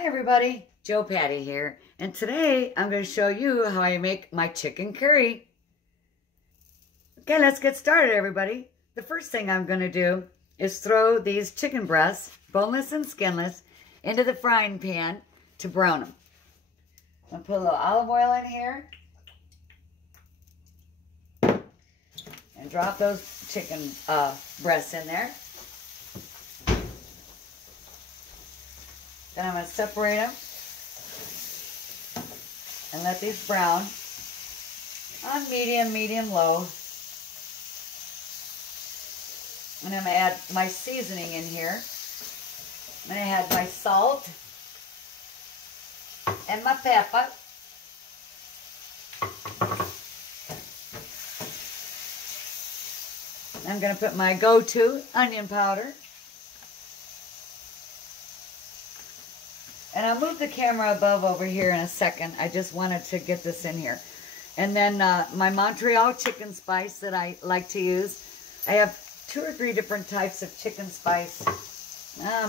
Hi everybody, JoPaddy here, and today I'm going to show you how I make my chicken curry. Okay, let's get started everybody. The first thing I'm going to do is throw these chicken breasts, boneless and skinless, into the frying pan to brown them. I'm going to put a little olive oil in here and drop those chicken breasts in there. Then I'm going to separate them and let these brown on medium, low. And I'm going to add my seasoning in here. I'm going to add my salt and my pepper. I'm going to put my go-to onion powder. And I'll move the camera above over here in a second. I just wanted to get this in here. And then my Montreal chicken spice that I like to use. I have 2 or 3 different types of chicken spice.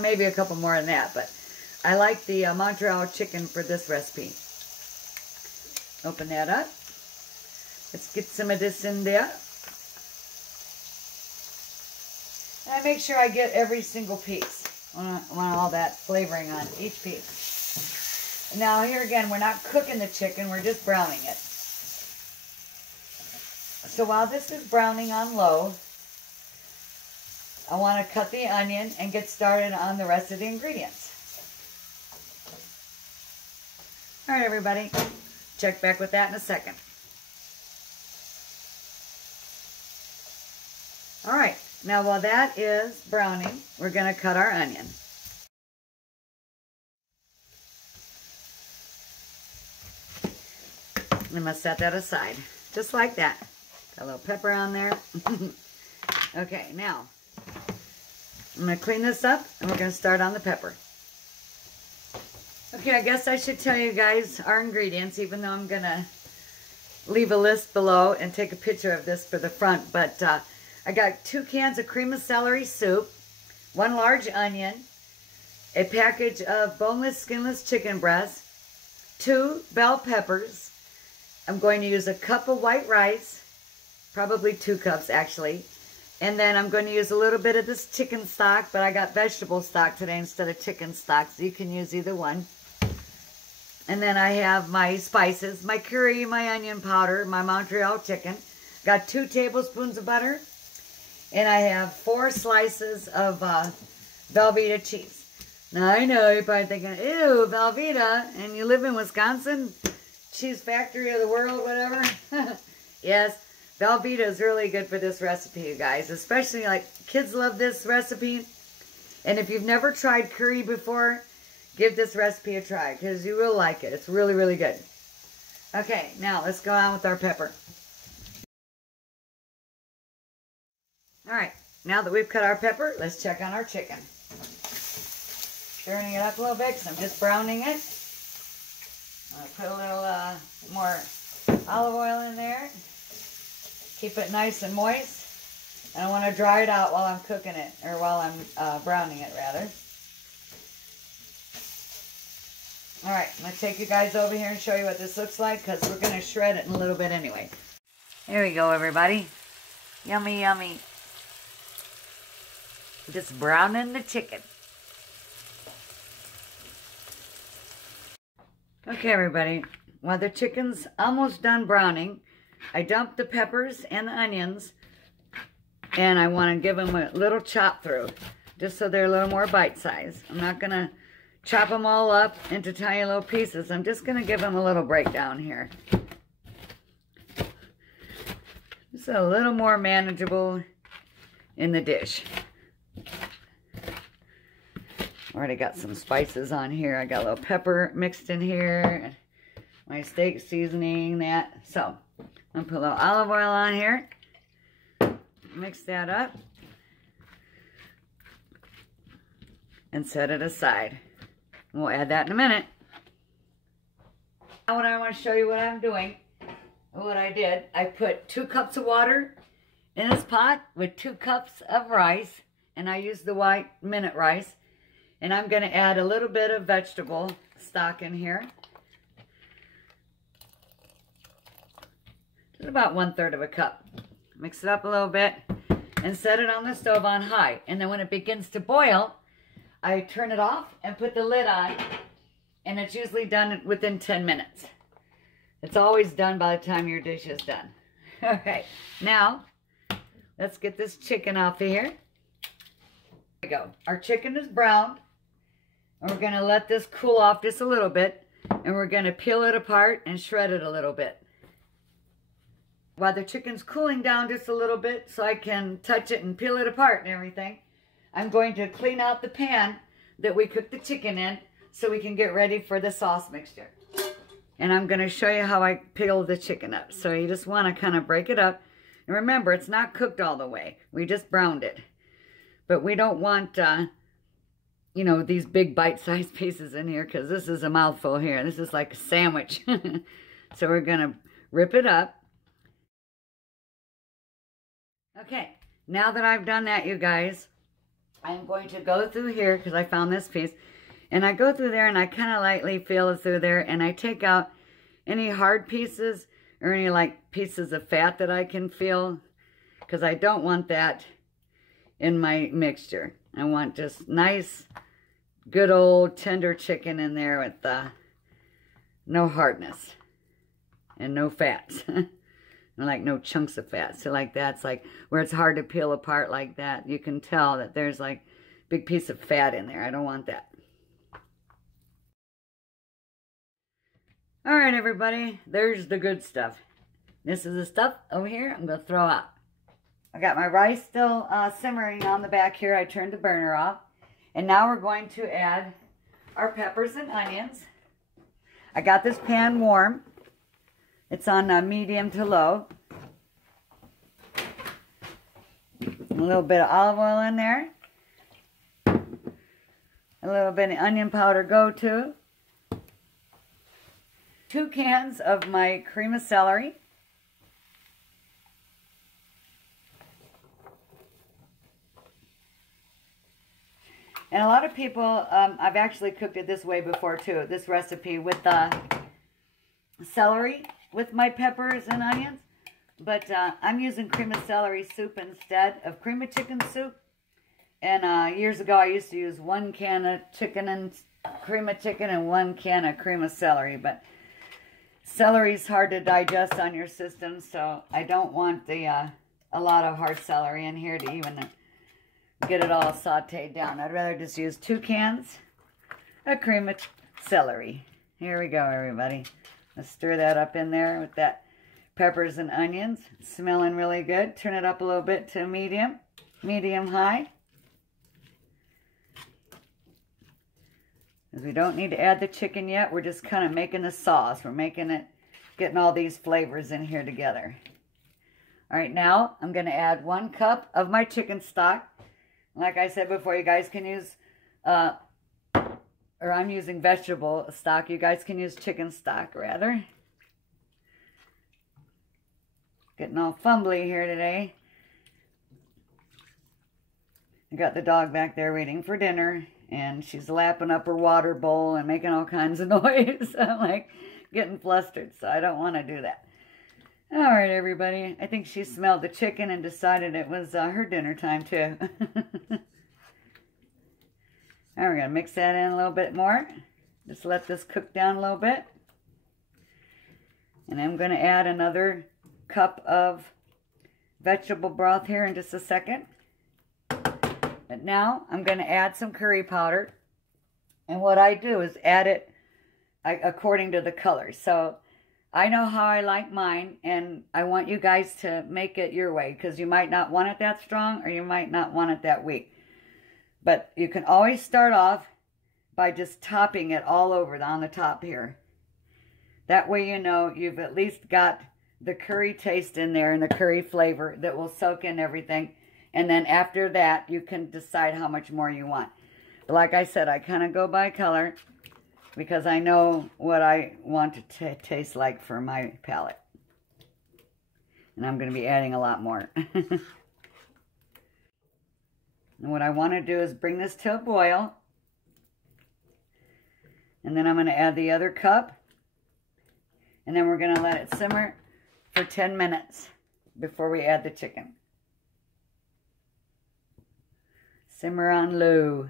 Maybe a couple more than that. But I like the Montreal chicken for this recipe. Open that up. Let's get some of this in there. And I make sure I get every single piece. I want all that flavoring on each piece. Now here again, we're not cooking the chicken, we're just browning it. So while this is browning on low, I want to cut the onion and get started on the rest of the ingredients. Alright everybody, check back with that in a second. Alright. Now, while that is browning, we're going to cut our onion. I'm going to set that aside, just like that. Got a little pepper on there. Okay, now, I'm going to clean this up, and we're going to start on the pepper. Okay, I guess I should tell you guys our ingredients, even though I'm going to leave a list below and take a picture of this for the front, but I got 2 cans of cream of celery soup, 1 large onion, a package of boneless, skinless chicken breasts, 2 bell peppers. I'm going to use a cup of white rice, probably 2 cups actually. And then I'm going to use a little bit of this chicken stock, but I got vegetable stock today instead of chicken stock, so you can use either one. And then I have my spices, my curry, my onion powder, my Montreal chicken. Got 2 tablespoons of butter. And I have 4 slices of Velveeta cheese. Now, I know you're probably thinking, ew, Velveeta, and you live in Wisconsin? Cheese factory of the world, whatever. Yes, Velveeta is really good for this recipe, you guys. Especially, like, kids love this recipe. And if you've never tried curry before, give this recipe a try, because you will like it. It's really, really good. Okay, now let's go on with our pepper. Alright, now that we've cut our pepper, let's check on our chicken. Stirring it up a little bit because I'm just browning it. I'll put a little more olive oil in there. Keep it nice and moist. And I want to dry it out while I'm cooking it, or while I'm browning it rather. Alright, I'm going to take you guys over here and show you what this looks like, because we're going to shred it in a little bit anyway. Here we go everybody. Yummy, yummy. Just browning the chicken. Okay, everybody. While the chicken's almost done browning, I dumped the peppers and the onions, and I want to give them a little chop through, just so they're a little more bite-sized. I'm not going to chop them all up into tiny little pieces. I'm just going to give them a little breakdown here. Just a little more manageable in the dish. Already got some spices on here. I got a little pepper mixed in here. My steak seasoning, that. So, I'm going to put a little olive oil on here. Mix that up. And set it aside. We'll add that in a minute. Now I want to show you what I'm doing. What I did. I put 2 cups of water in this pot with 2 cups of rice. And I used the white minute rice. And I'm going to add a little bit of vegetable stock in here. Just about 1/3 of a cup. Mix it up a little bit and set it on the stove on high. And then when it begins to boil, I turn it off and put the lid on. And it's usually done within 10 minutes. It's always done by the time your dish is done. Okay, now let's get this chicken off of here. There we go. Our chicken is browned. And we're going to let this cool off just a little bit. And we're going to peel it apart and shred it a little bit. While the chicken's cooling down just a little bit so I can touch it and peel it apart and everything, I'm going to clean out the pan that we cooked the chicken in so we can get ready for the sauce mixture. And I'm going to show you how I peel the chicken up. So you just want to kind of break it up. And remember, it's not cooked all the way. We just browned it. But we don't want, you know, these big bite-sized pieces in here because this is a mouthful here. This is like a sandwich. So we're going to rip it up. Okay, now that I've done that, you guys, I'm going to go through here because I found this piece. And I go through there and I kind of lightly feel through there and I take out any hard pieces or any like pieces of fat that I can feel because I don't want that in my mixture. I want just nice, good old tender chicken in there with no hardness and no fat. Like no chunks of fat. So like that's like where it's hard to peel apart like that. You can tell that there's like a big piece of fat in there. I don't want that. All right, everybody. There's the good stuff. This is the stuff over here I'm going to throw out. I got my rice still simmering on the back here. I turned the burner off. And now we're going to add our peppers and onions. I got this pan warm. It's on medium to low. A little bit of olive oil in there. A little bit of onion powder go to. 2 cans of my cream of celery. And a lot of people, I've actually cooked it this way before too, this recipe with celery with my peppers and onions, but I'm using cream of celery soup instead of cream of chicken soup. And years ago I used to use 1 can of chicken and cream of chicken and 1 can of cream of celery, but celery's hard to digest on your system, so I don't want a lot of hard celery in here to even get it all sauteed down. I'd rather just use 2 cans of cream of celery. Here we go, everybody. Let's stir that up in there with that peppers and onions. It's smelling really good. Turn it up a little bit to medium high. Because we don't need to add the chicken yet. We're just kind of making the sauce. We're making it, getting all these flavors in here together. All right, now I'm going to add 1 cup of my chicken stock. Like I said before, you guys can use, or I'm using vegetable stock. You guys can use chicken stock, rather. Getting all fumbly here today. I got the dog back there waiting for dinner, and she's lapping up her water bowl and making all kinds of noise. I'm like getting flustered, so I don't want to do that. All right, everybody. I think she smelled the chicken and decided it was her dinner time, too. Now we're going to mix that in a little bit more. Just let this cook down a little bit. And I'm going to add another cup of vegetable broth here in just a second. But now I'm going to add some curry powder. And what I do is add it according to the color. So I know how I like mine, and I want you guys to make it your way, because you might not want it that strong or you might not want it that weak. But you can always start off by just topping it all over on the top here. That way you know you've at least got the curry taste in there and the curry flavor that will soak in everything. And then after that, you can decide how much more you want. But like I said, I kind of go by color, because I know what I want to taste like for my palate. And I'm going to be adding a lot more. And what I want to do is bring this to a boil. And then I'm going to add the other cup. And then we're going to let it simmer for 10 minutes before we add the chicken. Simmer on low.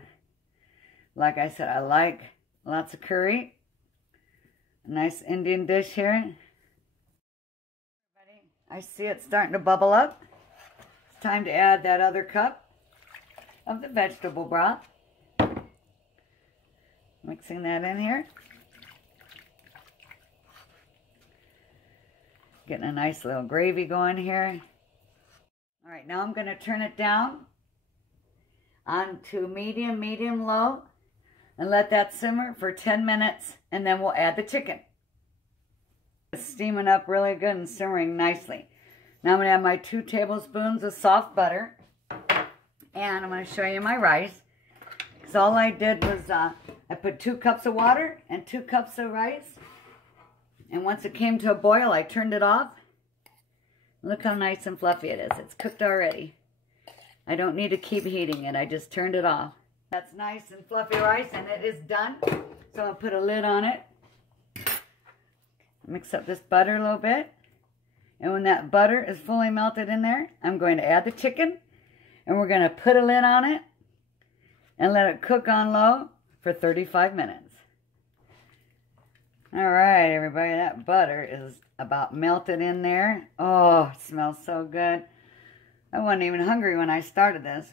Like I said, I like lots of curry. A nice Indian dish here. I see it starting to bubble up. It's time to add that other cup of the vegetable broth. Mixing that in here. Getting a nice little gravy going here. All right, now I'm going to turn it down onto medium, low, and let that simmer for 10 minutes, and then we'll add the chicken. It's steaming up really good and simmering nicely. Now I'm going to add my 2 tablespoons of soft butter, and I'm going to show you my rice. Because all I did was I put 2 cups of water and 2 cups of rice. And once it came to a boil, I turned it off. Look how nice and fluffy it is. It's cooked already. I don't need to keep heating it. I just turned it off. That's nice and fluffy rice, and it is done. So I'll put a lid on it. Mix up this butter a little bit. And when that butter is fully melted in there, I'm going to add the chicken. And we're going to put a lid on it and let it cook on low for 35 minutes. All right, everybody, that butter is about melted in there. Oh, it smells so good. I wasn't even hungry when I started this.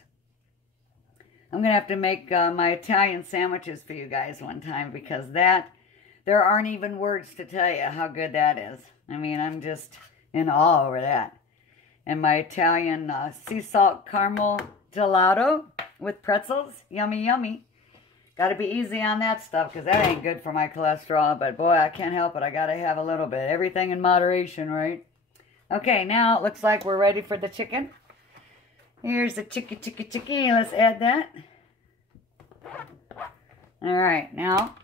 I'm going to have to make my Italian sandwiches for you guys one time, because there aren't even words to tell you how good that is. I mean, I'm just in awe over that. And my Italian sea salt caramel gelato with pretzels, yummy, yummy. Got to be easy on that stuff, because that ain't good for my cholesterol. But boy, I can't help it. I got to have a little bit. Everything in moderation, right? Okay, now it looks like we're ready for the chicken. Here's the chicky. Let's add that. All right, now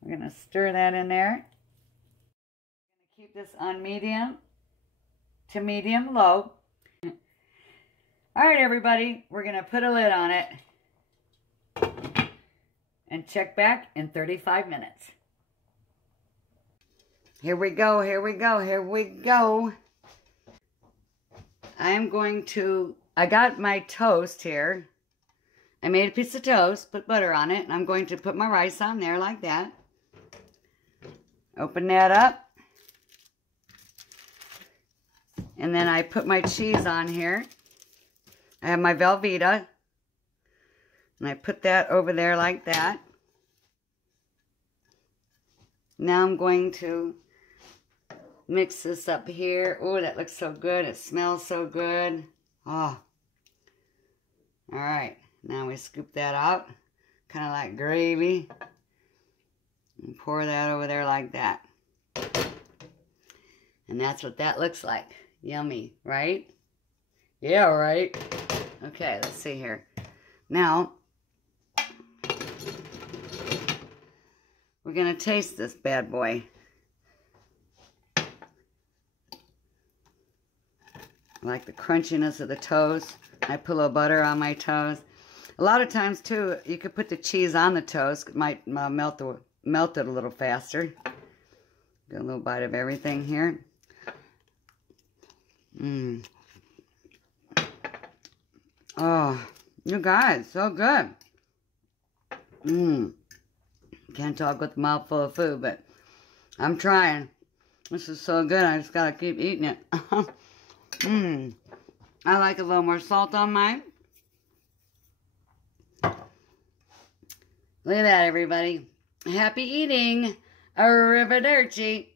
we're going to stir that in there. I'm going to keep this on medium to medium low. All right, everybody, we're going to put a lid on it and check back in 35 minutes. Here we go. I got my toast here. I made a piece of toast, put butter on it, and I'm going to put my rice on there like that. Open that up. And then I put my cheese on here. I have my Velveeta. And I put that over there like that. Now I'm going to mix this up here. Oh, that looks so good. It smells so good. Oh. All right. Now we scoop that out. Kind of like gravy. And pour that over there like that. And that's what that looks like. Yummy, right? Yeah, right. Okay, let's see here. Now, we're going to taste this bad boy. I like the crunchiness of the toast. I put a little butter on my toast. A lot of times, too, you could put the cheese on the toast. It might melt it a little faster. Get a little bite of everything here. Oh, you guys, so good. Can't talk with a mouthful of food, but I'm trying. This is so good, I just gotta keep eating it. I like a little more salt on mine. Look at that, everybody. Happy eating. Arrivederci.